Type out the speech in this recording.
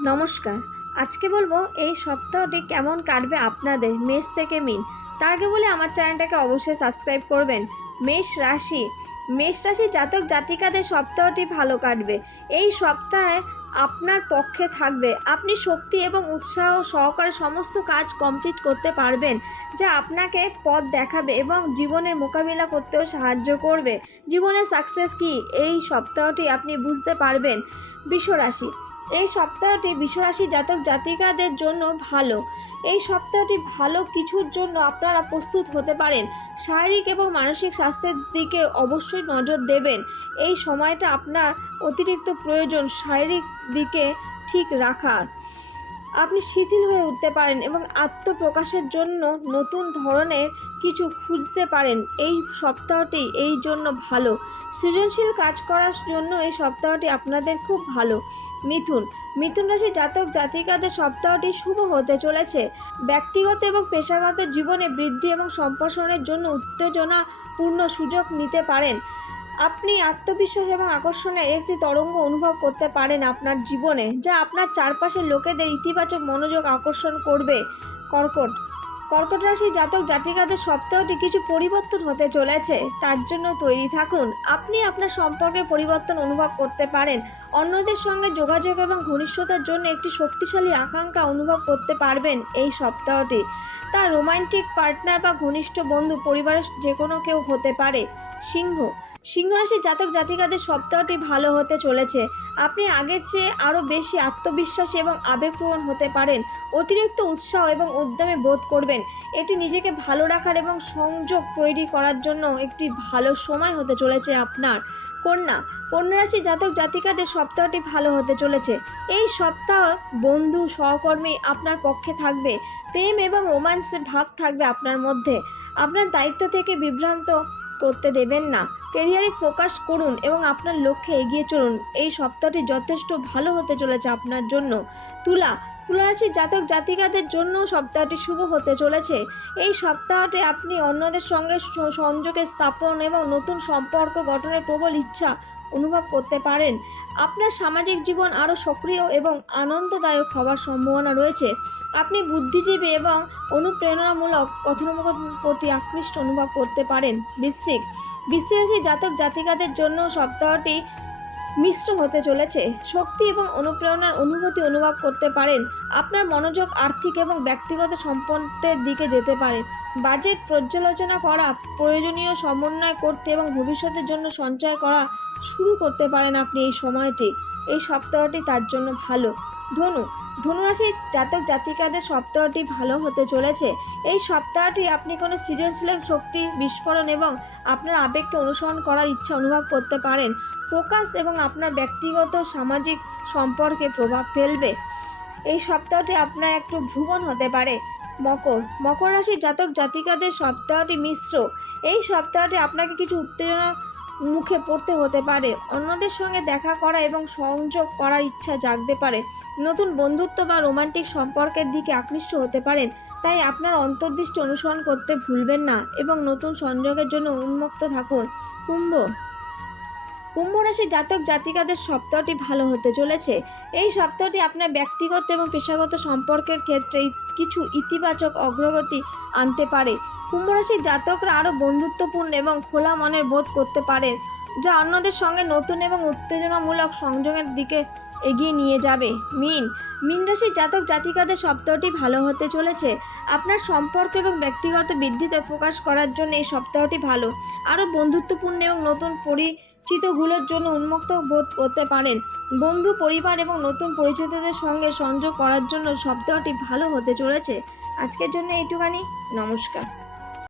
নমস্কার। আজকে বলবো এই সপ্তাহটি কেমন কাটবে আপনাদের মেষ থেকে মিন। তার আগে বলে আমার চ্যানেলটাকে অবশ্যই সাবস্ক্রাইব করবেন। মেষ রাশির জাতক জাতিকাদের সপ্তাহটি ভালো কাটবে। এই সপ্তাহে আপনার পক্ষে থাকবে, আপনি শক্তি এবং উৎসাহ সহকারে সমস্ত কাজ কমপ্লিট করতে পারবেন, যা আপনাকে পথ দেখাবে এবং জীবনের মোকাবিলা করতেও সাহায্য করবে। জীবনের সাকসেস কি এই সপ্তাহটি আপনি বুঝতে পারবেন। বৃষরাশি, এই সপ্তাহটি বৃষরাশি জাতক জাতিকাদের জন্য ভালো। এই সপ্তাহটি ভালো কিছুর জন্য আপনারা প্রস্তুত হতে পারেন। শারীরিক এবং মানসিক স্বাস্থ্যের দিকে অবশ্যই নজর দেবেন। এই সময়টা আপনার অতিরিক্ত প্রয়োজন শারীরিক দিকে ঠিক রাখার। আপনি শিথিল হয়ে উঠতে পারেন এবং আত্মপ্রকাশের জন্য নতুন ধরনের কিছু খুঁজতে পারেন। এই সপ্তাহটি এই জন্য ভালো। সৃজনশীল কাজ করার জন্য এই সপ্তাহটি আপনাদের খুব ভালো। মিথুন রাশি জাতক জাতিকাদের সপ্তাহটি শুভ হতে চলেছে। ব্যক্তিগত এবং পেশাগত জীবনে বৃদ্ধি এবং সম্প্রসারণের জন্য উত্তেজনাপূর্ণ সুযোগ নিতে পারেন। আপনি আত্মবিশ্বাস এবং আকর্ষণের একটি তরঙ্গ অনুভব করতে পারেন আপনার জীবনে, যা আপনার চারপাশের লোকেদের ইতিবাচক মনোযোগ আকর্ষণ করবে। কর্কট রাশি জাতক জাতিকাদের সপ্তাহটি কিছু পরিবর্তন হতে চলেছে, তার জন্য তৈরি থাকুন। আপনি আপনার সম্পর্কে পরিবর্তন অনুভব করতে পারেন। অন্যদের সঙ্গে যোগাযোগ এবং ঘনিষ্ঠতার জন্য একটি শক্তিশালী আকাঙ্ক্ষা অনুভব করতে পারবেন। এই সপ্তাহটি তার রোমান্টিক পার্টনার বা ঘনিষ্ঠ বন্ধু পরিবারের যে কোনো কেউ হতে পারে। সিংহ রাশির জাতক জাতিকাদের সপ্তাহটি ভালো হতে চলেছে। আপনি আগের চেয়ে আরও বেশি আত্মবিশ্বাসী এবং আবেগপ্রবণ হতে পারেন। অতিরিক্ত উৎসাহ এবং উদ্যমে বোধ করবেন। এটি নিজেকে ভালো রাখার এবং সংযোগ তৈরি করার জন্য একটি ভালো সময় হতে চলেছে আপনার। কন্যা রাশির জাতক জাতিকাদের সপ্তাহটি ভালো হতে চলেছে। এই সপ্তাহ বন্ধু সহকর্মী আপনার পক্ষে থাকবে। প্রেম এবং রোম্যান্সের ভাব থাকবে আপনার মধ্যে। আপনার দায়িত্ব থেকে বিভ্রান্ত করতে দেবেন না। ক্যারিয়ারে ফোকাস করুন এবং আপনার লক্ষ্যে এগিয়ে চলুন। এই সপ্তাহটি যথেষ্ট ভালো হতে চলেছে আপনার জন্য। তুলা রাশির জাতক জাতিকাদের জন্য সপ্তাহটি শুভ হতে চলেছে। এই সপ্তাহটি আপনি অন্যদের সঙ্গে সংযোগে স্থাপন এবং নতুন সম্পর্ক গঠনের প্রবল ইচ্ছা অনুভব করতে পারেন। আপনার সামাজিক জীবন আরও সক্রিয় এবং আনন্দদায়ক হওয়ার সম্ভাবনা রয়েছে। আপনি বুদ্ধিজীবী এবং অনুপ্রেরণামূলক কথোপকথনের প্রতি আকৃষ্ট অনুভব করতে পারেন। বৃশ্চিক রাশির জাতক জাতিকাদের জন্য সপ্তাহটি মিশ্র হতে চলেছে। শক্তি এবং অনুপ্রেরণার অনুভূতি অনুভব করতে পারেন। আপনার মনোযোগ আর্থিক এবং ব্যক্তিগত সম্পদের দিকে যেতে পারে। বাজেট পর্যালোচনা করা, প্রয়োজনীয় সমন্বয় করতে এবং ভবিষ্যতের জন্য সঞ্চয় করা শুরু করতে পারেন আপনি এই সময়টি। এই সপ্তাহটি তার জন্য ভালো। ধনু রাশির জাতক জাতিকাদের সপ্তাহটি ভালো হতে চলেছে। এই সপ্তাহটি আপনি কোনো সৃজনশীল শক্তি বিস্ফোরণ এবং আপনার আবেগকে অনুসরণ করার ইচ্ছা অনুভব করতে পারেন। ফোকাস এবং আপনার ব্যক্তিগত সামাজিক সম্পর্কে প্রভাব ফেলবে। এই সপ্তাহটি আপনার একটু ভ্রমণ হতে পারে। মকর রাশির জাতক জাতিকাদের সপ্তাহটি মিশ্র। এই সপ্তাহটি আপনাকে কিছু উত্তেজনা মুখে পড়তে হতে পারে। অন্যদের সঙ্গে দেখা করা এবং সংযোগ করার ইচ্ছা জাগতে পারে। নতুন বন্ধুত্ব বা রোমান্টিক সম্পর্কের দিকে আকৃষ্ট হতে পারেন। তাই আপনার অন্তর্দৃষ্টি অনুসরণ করতে ভুলবেন না এবং নতুন সংযোগের জন্য উন্মুক্ত থাকুন। কুম্ভ রাশির জাতক জাতিকাদের সপ্তাহটি ভালো হতে চলেছে। এই সপ্তাহটি আপনার ব্যক্তিগত এবং পেশাগত সম্পর্কের ক্ষেত্রে কিছু ইতিবাচক অগ্রগতি আনতে পারে। কুম্ভ রাশির জাতকরা আরও বন্ধুত্বপূর্ণ এবং খোলা মনের বোধ করতে পারেন, যা অন্যদের সঙ্গে নতুন এবং উত্তেজনামূলক সংযোগের দিকে এগিয়ে নিয়ে যাবে। মীন রাশির জাতক জাতিকাদের সপ্তাহটি ভালো হতে চলেছে। আপনার সম্পর্ক এবং ব্যক্তিগত বৃদ্ধিতে ফোকাস করার জন্য এই সপ্তাহটি ভালো। আরও বন্ধুত্বপূর্ণ এবং নতুন পরিচিতগুলোর জন্য উন্মুক্ত বোধ করতে পারেন। বন্ধু, পরিবার এবং নতুন পরিচিতদের সঙ্গে সংযোগ করার জন্য সপ্তাহটি ভালো হতে চলেছে। আজকের জন্য এইটুখানি। নমস্কার।